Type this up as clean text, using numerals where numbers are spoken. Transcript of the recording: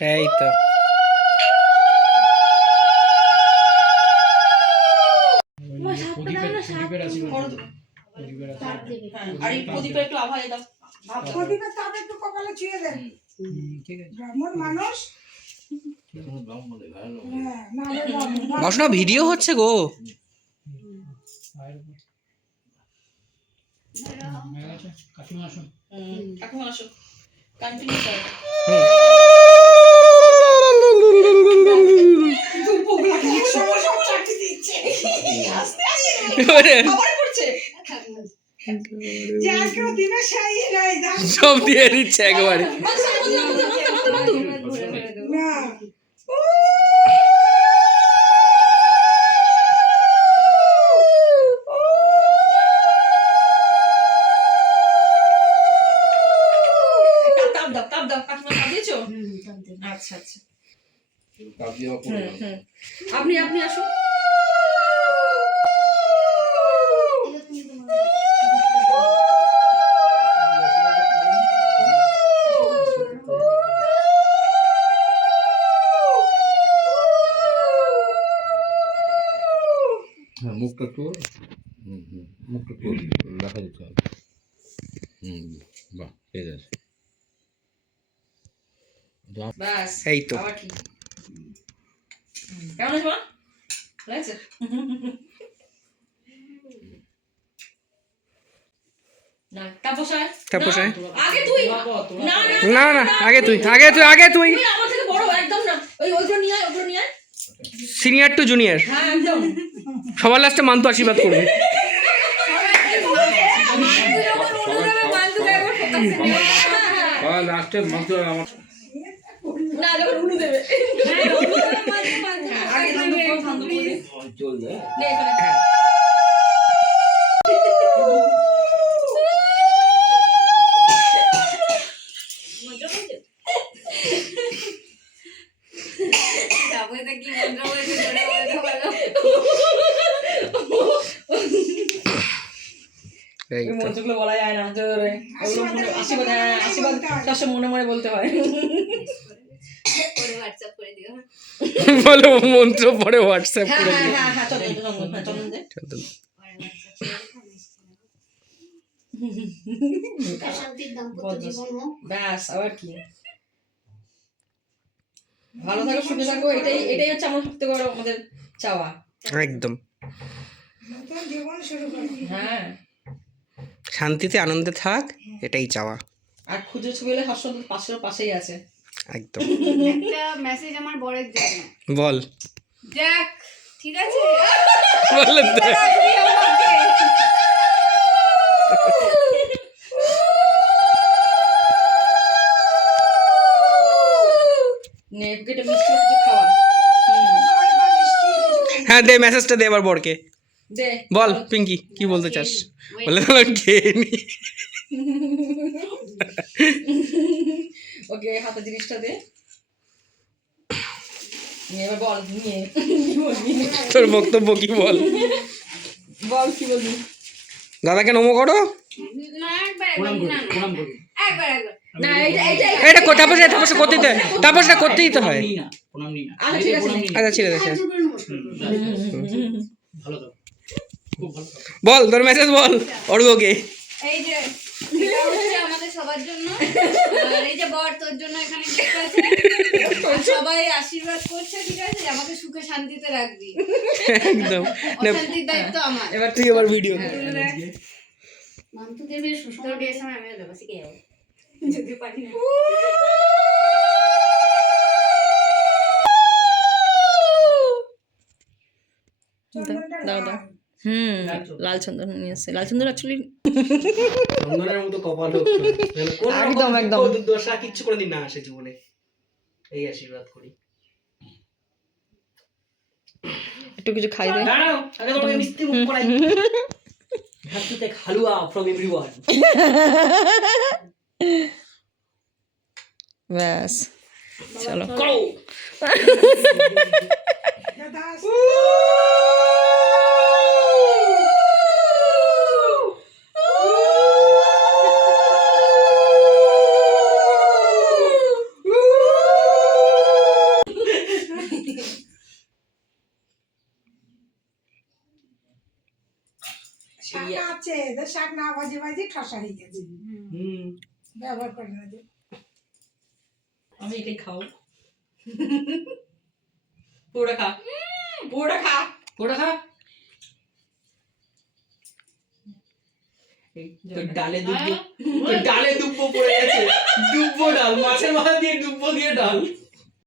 এই তো আর এই প্রদীপের একটু আভা দাও, প্রদীপের তাপ একটু কপালে ছুঁয়ে দেন। ব্রাহ্মণ মানুষ। বসনা ভিডিও হচ্ছে গো। এখন আসো কন্টিনিউ করো। সব দিয়ে দিচ্ছে একবারে। আচ্ছা আচ্ছা, আপনি আপনি আসুন। মুখটা তো মুখটা তো দেখা যেতে হবে। বাহ, ঠিক আছে। ব্যাস এই তো আবার ঠিক। কেমন আছে মা? লাগছে? না তাপসায় তাপসায় আগে তুই না না না আগে তুই আগে তুই আগে তুই তুই আমার থেকে বড় একদম না, ওইগুলো নিয়ে আয়, ওইগুলো নিয়ে আয়। সিনিয়র টু জুনিয়র হ্যাঁ একদম। সবার লাস্টে মান্তু আশীর্বাদ করবে। লাস্টে মন্ত্র আমার না যখন উলু দেবে আগে চলবে। নে এখানে এই তো মন্ত্রগুলো বলা যায় না, জোরে আশীর্বাদ, আশীর্বাদ সবসময় মনে মনে বলতে হয়। বলো মন্ত্র পরে হোয়াটসঅ্যাপ হ্যাঁ করে হ্যাঁ দিও। হ্যাঁ হ্যাঁ চলো চলো দে। চন্দন। ব্যাস আবার কি, ভালো থাকো সুখে থাকো, এটাই এটাই হচ্ছে আমার সবথেকে বড় আমাদের চাওয়া। একদম হ্যাঁ শান্তিতে আনন্দে থাক, এটাই চাওয়া। আর খুঁজে ছবি হলে হাস্য পাশেই আছে। একদম। একটা মেসেজ আমার বরের জন্য। বল দেখ ঠিক আছে, বলে দে। রাখবি আমাকে। নে কেটে মিষ্টি কিছু খাওয়া। হ্যাঁ দে মেসেজটা দে এবার বরকে। দে বল পিঙ্কি কি বলতে চাস? বলে তাহলে খেয়ে নি। ওকে হাতে জিনিসটা দে। নিয়ে এবার বল নিয়ে কি বলবি? তোর বক্তব্য কি বল? বল কি বলবি? দাদাকে নমো করো। না একবার একবার না এইটা এইটা এটা তাপস তাপস করতেই তো, তাপসটা করতেই তো হয়। আচ্ছা ঠিক আছে আচ্ছা ছেড়ে দে। ভালো তো, খুব ভালো। বল তোর মেসেজ বল অর্ঘকে। এই যে এটা হচ্ছে আমাদের সবার জন্য, আর এই যে বর তোর জন্য এখানে gift আছে। আর সবাই আশীর্বাদ করছে ঠিক আছে, যে আমাকে সুখে শান্তিতে রাখবি। একদম অশান্তির দায়িত্ব আমার। এবার তুই আবার ভিডিও মান্তু দেবের সুস্থ ডে সময় আমি দেবো শিখে যাবো যদি পারি না। দাও দাও। লাল চন্দন নিয়ে এসে, লাল চন্দন অ্যাকচুয়ালি চন্দনের মতো কপাল হোক। একদম, একদম। দোষা কিচ্ছু কোনোদিন না আসে জীবনে, এই আশীর্বাদ করি। একটু কিছু খাই দে। দাঁড়াও আগে তোমাকে মিষ্টি মুখ করাই। হ্যাপি টেক হালুয়া ফ্রম এভরিওয়ান। ব্যাস চলো করো। শাক আছে এদের শাক না বাজে বাজে ঠাসা হয়ে গেছে হুম ব্যবহার করে না যে আমি এটাই খাও পুরোটা খা পুরোটা খা পুরোটা খা তোর ডালে দুব্বো তোর ডালে দুব্বো পড়ে গেছে দুব্বো ডাল মাছের মাথা দিয়ে দুব্বো দিয়ে ডাল